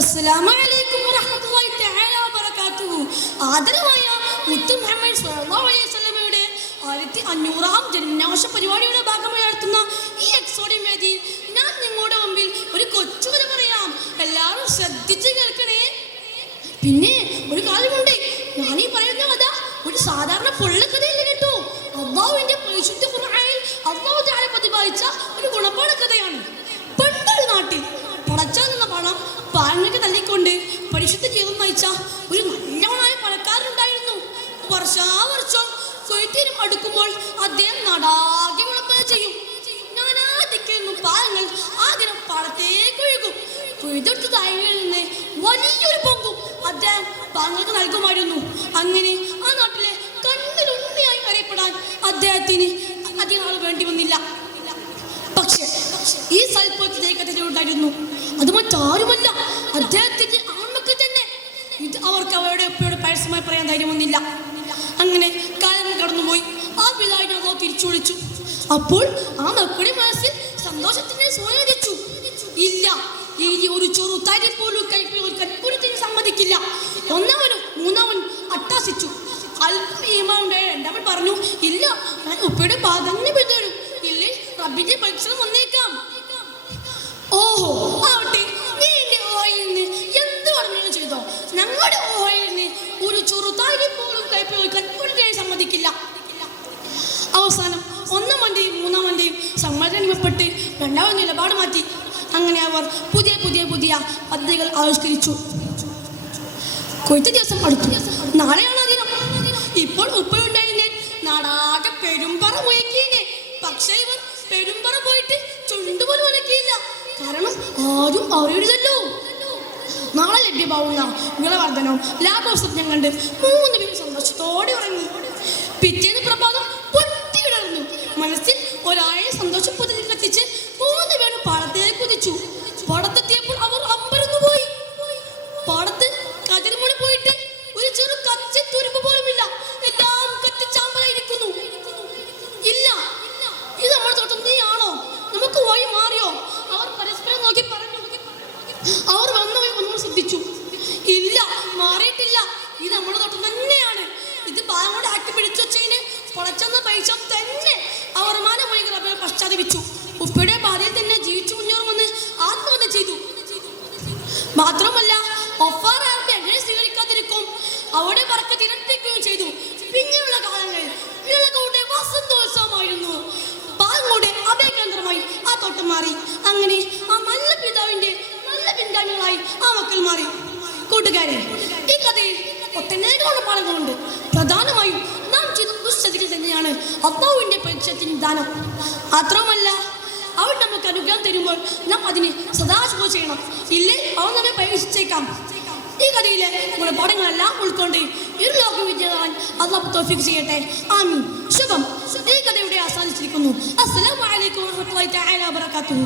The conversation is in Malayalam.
അസ്സലാമു അലൈക്കും വറഹ്മത്തുള്ളാഹി തആല വബറകാതുഹു. ആദരവായ മുത്ത് മുഹമ്മദ് സ്വല്ലല്ലാഹു അലൈഹി വസല്ലമയുടെ 1500-ാം ജന്മദിനാഘോഷ പരിപാടിയുടെ ഭാഗമായി നടത്തുന്ന ഈ എക്സോഡിയം വേദിയിൽ ഞാൻ നിങ്ങളുടെ മുമ്പിൽ ഒരു കൊച്ചു കഥ പറയാം. എല്ലാവരും ശ്രദ്ധിച്ച് കേൾക്കണേ. പിന്നെ ഒരു കാര്യമുണ്ട്, ഞാൻ ഈ പറയുന്ന കഥ ഒരു സാധാരണ പൊള്ളക്കഥയല്ല കേട്ടോ. അല്ലാഹുവിന്റെ പരിശുദ്ധ ഖുർആനിൽ അല്ലാഹു തആല പ്രതിപാദിച്ച ഒരു ഗുണപാഠ കഥയാണ്. പണ്ടൊരു നാട്ടിൽ പടച്ചാനുള്ള പണം പാലങ്ങൾക്ക് തള്ളിക്കൊണ്ട് പരിശുദ്ധ ജീവിതം നയിച്ച ഒരു നല്ലവനായ പണക്കാരനുണ്ടായിരുന്നു. വർഷാവർഷം കൊയ്ത്തിനും അടുക്കുമ്പോൾ അദ്ദേഹം നടാകെ വിളംബരം ചെയ്യും. ഞാനാദിക്കുന്നു പാലങ്ങൾ ആ ദിനം പാടത്തേക്ക് ഒഴുകും. കൊയ്തെടുത്ത തായങ്ങളിൽ നിന്ന് വലിയൊരു പൊങ്കും അദ്ദേഹം പാലങ്ങൾക്ക് നൽകുമായിരുന്നു. അങ്ങനെ ആ നാട്ടിലെ കണ്ണിലുണ്ണിയായി അറിയപ്പെടാൻ അദ്ദേഹത്തിന് അധികം നാൾ വേണ്ടി വന്നില്ല. പക്ഷേ ഈ സൽപ്പത്തിലേക്കുണ്ടായിരുന്നു. അത് മറ്റാരുമല്ല, അദ്ദേഹത്തിന്റെ ആൺമക്കൾ തന്നെ. ഇത് അവർക്ക് അവരുടെ ഉപ്പയോട് പരസ്യമായി പറയാൻ ധൈര്യമൊന്നില്ല. അങ്ങനെ കാലങ്ങൾ കടന്നുപോയി. ആ പിതാവിനെ അതോ തിരിച്ചു വിളിച്ചു. അപ്പോൾ ആ മക്കളുടെ മനസ്സിൽ സന്തോഷത്തിന്റെ സൂചിച്ചു. ഇല്ല, ഈ ഒരു ചെറു തരി പോലും കൈപ്പിന് സമ്മതിക്കില്ല. ഒന്നാമനും മൂന്നാമനും അട്ടാസിച്ചു. അല്പം ഈമാനുണ്ടായ രണ്ടാമൻ പറഞ്ഞു, ഇല്ല, ഞാൻ ഉപ്പയുടെ പാതന്നെ പിന്തുടരും. ഇല്ലേ, റബ്ബിന്റെ പരീക്ഷണം വന്നേക്കാം. ഓഹോ, ആവട്ടെ, നീ എന്റെ ഓഹയിൽ നിന്ന് എന്ത് പറഞ്ഞാലും ചെയ്തോ. ഞങ്ങളുടെ ഓഹയിൽ നിന്ന് ഒരു ചെറുതായി പോലും കൈപ്പിക്കാൻ ഒരിക്കലും സമ്മതിക്കില്ല. അവസാനം ഒന്നാമന്റെയും മൂന്നാമന്റെയും സമ്മതപ്പെട്ട് രണ്ടാമത് നിലപാട് മാറ്റി. അങ്ങനെ അവർ പുതിയ പുതിയ പുതിയ പദ്ധതികൾ ആവിഷ്കരിച്ചു. കൊയ്ത്ത് ദിവസം അടുത്തു. നാളെയാണ് ദിനം. ഇപ്പോൾ ഉപ്പയുണ്ടായിരുന്നേ നാടാകെ പെരുമ്പറ മുയക്കിയേ. പക്ഷേ ഇവർ പെരുമ്പറ പോയിട്ട് ചുണ്ടുപോലും ഉലക്കിയില്ല. കാരണം ആരും അറിയരുതല്ലോ. നാളെ ലഭ്യമാവുന്ന വിളവർദ്ധനവും ലാഭോത്സവം കണ്ട് 3 പേരും സന്തോഷത്തോടെ ഉറങ്ങി. പിറ്റേന്ന് പ്രഭാതം പൊട്ടിയിടർന്നു. മനസ്സിൽ ഒരാളെ സന്തോഷം പുതിയ കത്തിച്ച് 3 പേരും പാടത്തേക്ക് കുതിച്ചു. പാടത്തെത്തിയപ്പോൾ അവർ അമ്പരന്നു പോയി. പാടത്ത് കതിർമണി പോയിട്ട് ഒരു ചെറു കച്ചി തുരുമ്പ് പോലുമില്ല. എല്ലാം കത്തിച്ചാമ്പലായിരിക്കുന്നു. ഇല്ല, ഇത് നമ്മുടെ തോട്ടം നീയാണോ? നമുക്ക് വഴി മാറിയോ? അവർ പരസ്പരം നോക്കി പറഞ്ഞു. അവർ വന്ന വഴി ഒന്നും ശ്രദ്ധിച്ചു. ഇല്ല, മാറിയിട്ടില്ല. ഇത് നമ്മുടെ തോട്ടം തന്നെയാണ്. ഇത് പാങ്ങോട് ആക്കി പിടിച്ചു വെച്ചതിന് പൊളച്ചെന്ന പൈസ തന്നെ. അവർ മാനമൊഴി പശ്ചാത്തപിച്ചു. ഉപ്പയുടെ ബാധയിൽ തന്നെ ജീവിച്ചു മുന്നേറുമെന്ന് ആത്മഹത്യ ചെയ്തു. മാത്രമല്ല എങ്ങനെ സ്വീകരിക്കാതിരിക്കും? അവിടെ പറക്ക തിരട്ടിക്കുകയും ചെയ്തു. പിന്നെയുള്ള കാലങ്ങളിൽ വിളകളുടെ വസന്തോത്സവമായിരുന്നു. പാങ്ങോടെ അഭയകേന്ദ്രമായി ആ തോട്ടം മാറി. അങ്ങനെ ആ നല്ല പിതാവിന്റെ നല്ല പിൻഗാമികളായി ആ മക്കൾ മാറി. കൂട്ടുകാരെ, ഈ കഥയിൽ ഒട്ടനേകം പാഠങ്ങളുണ്ട്. പ്രധാനമായും നാം ചെയ്ത ദുശ്ചതികൾ തന്നെയാണ് അല്ലാഹുവിന്റെ പരീക്ഷത്തിന് ദാനം. മാത്രമല്ല, അവൻ നമുക്ക് അനുഗ്രഹം തരുമ്പോൾ നാം അതിന് സദാശുഭം ചെയ്യണം. ഇല്ലേ, അവൻ നമ്മെ പരീക്ഷിച്ചേക്കാം. ഈ കഥയിലെ നമ്മുടെ പാഠങ്ങളെല്ലാം ഉൾക്കൊണ്ട് ഇരു ലോകം വിജയിക്കാൻ അല്ലാഹു തൗഫീഖ് ചെയ്യട്ടെ. ആമീൻ. ശുഭം. ഈ കഥ ഇവിടെ അവസാനിച്ചിരിക്കുന്നു. അസ്സലാമു അലൈക്കും വറഹ്മത്തുള്ളാഹി തആല വബറകാതുഹു.